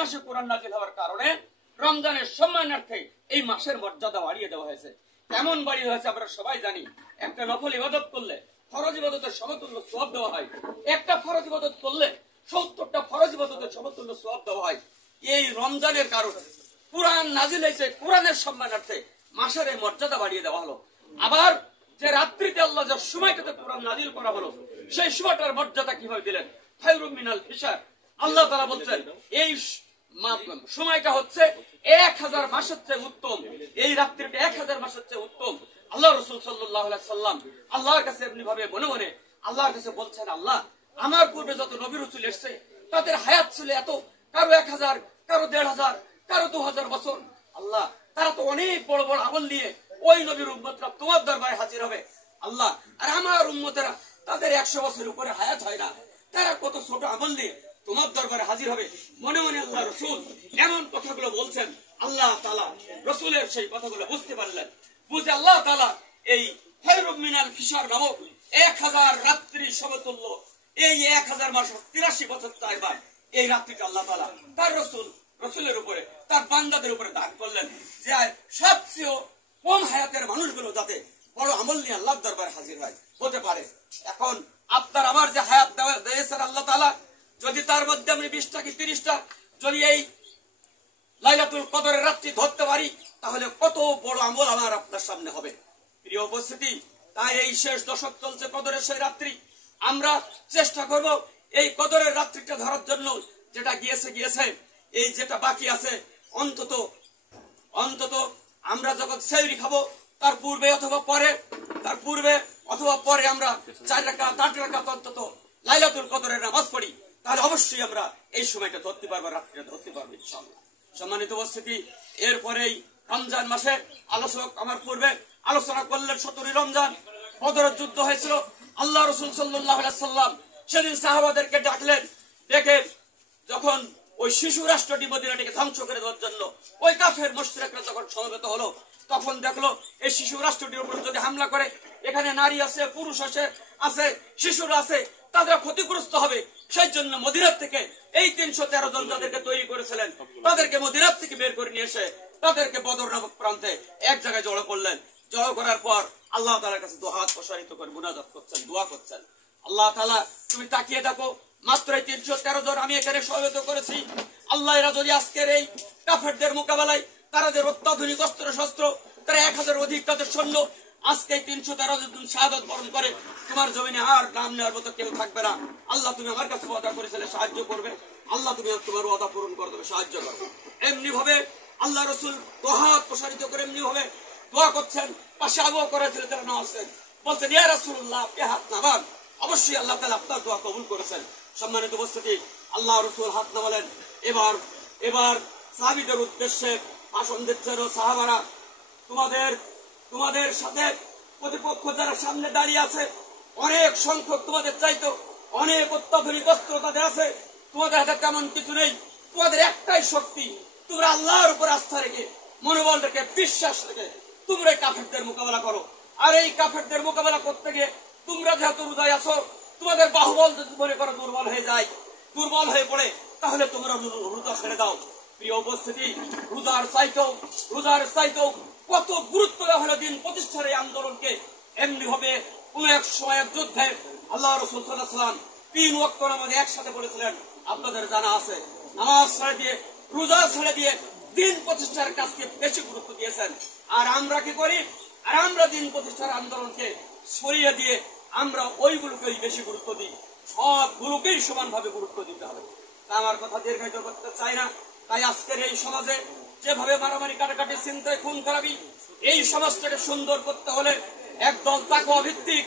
মাসে কোরআন নাযিল হওয়ার কারণে রমজানের সম্মানার্থে এই মাসের মর্যাদা বাড়িয়ে দেওয়া হয়েছে। কেমন বাড়িয়ে হয়েছে আমরা সবাই জানি। একটা নফল ইবাদত করলে ফরজ ইবাদতের সমতুল্য সওয়াব দেওয়া হয়। একটা ফরজ ইবাদত করলে 70টা ফরজ ইবাদতের সমতুল্য সওয়াব দেওয়া হয়। এই রমজানের কারণে কোরআন নাযিল হয়েছে, কোরআনের সম্মানার্থে মাসের এই মর্যাদা বাড়িয়ে দেওয়া হলো। আবার যে রাত্রিতে আল্লাহ যে সময়টাতে কোরআন নাযিল করা হলো সেই সময়টার মর্যাদা কিভাবে দিলেন? খায়রুম মিনাল ফিশার। আল্লাহ তাআলা বলছেন এই সময়টা হচ্ছে 1000 মাসের চেয়ে উত্তম, এই রাত্রিটা 1000 মাসের চেয়ে উত্তম। আল্লাহ রাসূল সাল্লাল্লাহু আলাইহি সাল্লাম আল্লাহর কাছে এমনি ভাবে মনে মনে আল্লাহর কাছে বলছেন, আল্লাহ আমার পূর্বে যত নবী রাসূল এসেছে তাদের হায়াত ছিল এত, কারো 1000, কারো 1500, কারো 2000 বছর। আল্লাহ তারা তো অনেক বড় বড় আমল নিয়ে ওই নবীর উম্মতরা তোমার দরবারে হাজির হবে আল্লাহ, আর আমার উম্মতেরা তাদের 100 বছরের উপরে হায়াত হয় না, তারা কত ছোট আমল নিয়ে তোমার দরবারে হাজির হবে। মনে মনে আল্লাহ রসুল এমন কথাগুলো বলছেন। আল্লাহ তাআলা রসুলের সেই কথাগুলো বুঝতে পারলেন, বুঝে আল্লাহ তাআলা এই খায়রুম মিনাল ফিশার নামক 1000 রাত্রি সমতুল্য এই 1000 মাস 83 বছর 4 বার এই রাত্রিটা আল্লাহ তাআলা তার রসুলের উপরে তার বান্দাদের উপরে দান করলেন যে সবচেয়ে কম হায়াতের মানুষগুলো যাতে বড় আমল নিয়ে আল্লাহর দরবারে হাজির হয় হতে পারে। এখন আপনার আমার যে হায়াত দিয়েছেন আল্লাহ তাআলা, যদি তার মধ্যে আমি 20টা কি 30টা যদি এই লাইলাতুল কদরের রাত্রি ধরতে পারি তাহলে কত বড় আমল আমার আপনার সামনে হবে। প্রিয় উপস্থিতি, তাই এই শেষ দশক চলছে কদরের সেই রাত্রি, আমরা চেষ্টা করব এই কদরের রাত্রিটা ধরার জন্য। যেটা গিয়েছে এই যেটা বাকি আছে অন্তত আমরা যখন সেহরি খাবো তার পূর্বে অথবা পরে আমরা 4 রাকাত 8 রাকাত অন্তত লাইলাতুল কদরের নামাজ পড়ি, তাহলে অবশ্যই আমরা এই সময়টা ধরতে পারবো, রাত্রিটা ধরতে পারবো ইনশাআল্লাহ। সম্মানিত উপস্থিতি, এরপরেই রমজান মাসে আমার পূর্বে আলোচনা করলেন 17 রমজান বদরের যুদ্ধ হয়েছিল। আল্লাহ রাসূল সাল্লাল্লাহু আলাইহি সাল্লাম সেদিন সাহাবাদেরকে ডাকলেন, ডেকে যখন ওই শিশু রাষ্ট্রটি মদিনাটিকে ধ্বংস করে দেওয়ার জন্য ওই কাফের মুশরিকরা যখন সমবেত হলো, তখন দেখলো এই শিশু রাষ্ট্রটির উপর যদি হামলা করে, এখানে নারী আছে, পুরুষ আছে, শিশুরা আছে, তারা ক্ষতিগ্রস্ত হবে। সেই জন্য মদিনার থেকে এই 313 জন যাদেরকে তৈরি করেছিলেন তাদেরকে মদিনার থেকে বের করে নিয়ে এসে তাদেরকে বদর নামক প্রান্তে এক জায়গায় জড়ো করলেন। জড়ো করার পর আল্লাহ তাআলার কাছে দুহাত প্রসারিত করে মুনাজাত করছেন, দোয়া করছেন, আল্লাহ তাআলা তুমি তাকিয়ে দেখো, মাত্র 313 জন আমি এখানে সমবেত করেছি। আল্লাহ এরা যদি আজকের এই কাফেরদের মোকাবেলায় তাদের অত্যাধুনিক অস্ত্র শস্ত্র, তারা 1000 অধিক তাদের সৈন্য আজকে 313 জন শাহাদাত বরণ করে তোমার জমিনে আর নাম নেওয়ার মতো কেউ থাকবে না। আল্লাহ তুমি আমার কাছে ওয়াদা করেছিলে সাহায্য করবে, আল্লাহ তুমি তোমার ওয়াদা পূরণ করে দেবে, সাহায্য করবে। এমনি ভাবে আল্লাহ রাসূল দুহাত প্রসারিত করে এমনি ভাবে দোয়া করছেন। পাশে আবু বকর রাদিয়াল্লাহু আনহু আসেন, বলছেন ইয়া রাসূলুল্লাহ আপনি হাত নামান, অবশ্যই আল্লাহ তাআলা আপনার দোয়া কবুল করেছেন। সম্মানিত উপস্থিতি, আল্লাহ রাসূল হাত নামালেন। এবার সাহাবীদের উদ্দেশ্যে ভাষণ দিচ্ছেন, ও সাহাবারা তোমাদের সাথে প্রতিপক্ষ যারা সামনে দাঁড়িয়ে আছে অনেক সংখ্যক তোমাদের চাইতো অনেক অত্যাধুনিক অস্ত্র তাদের আছে, তোমাদের হাতে তেমন কিছু নেই। তোমাদের একটাই শক্তি, তোমরা আল্লাহর উপর আস্থা রেখে মনোবল রেখে বিশ্বাস রেখে তোমরা এই কাফেরদের মোকাবেলা করো। আর এই কাফেরদের মোকাবেলা করতে গিয়ে তোমরা যেহেতু রোজায় আছো, তোমাদের বাহুবল যদি মনে করো দুর্বল হয়ে পড়ে, তাহলে তোমরা রোজা ছেড়ে দাও। প্রিয় উপস্থিতি, রোজার চাইতেও কত গুরুত্ব দেওয়া হলো দিন প্রতিষ্ঠার এই আন্দোলনকে। এমনি হবে কোন এক সময়ের যুদ্ধে আল্লাহ রাসূল সাল্লাল্লাহু আলাইহি ওয়াসাল্লাম 3 ওয়াক্ত নামাজ একসাথে পড়েছিলেন, আপনাদের জানা আছে। নামাজ ছেড়ে দিয়ে, রোজা ছেড়ে দিয়ে দিন প্রতিষ্ঠার কাজকে বেশি গুরুত্ব দিয়েছেন। আর আমরা কি করি? আর আমরা দিন প্রতিষ্ঠার আন্দোলনকে সরিয়ে দিয়ে আমরা ওইগুলোকেই বেশি গুরুত্ব দিই। সবগুলোকেই সমানভাবে গুরুত্ব দিতে হবে। আমার কথা দীর্ঘায়িত করতে চাই না। তাই আজকের এই সমাজে যেভাবে মারামারি কাটাকাটি চিন্তায় খুন খারাপি, এই সমাজটাকে সুন্দর করতে হলে একদল তাকওয়া ভিত্তিক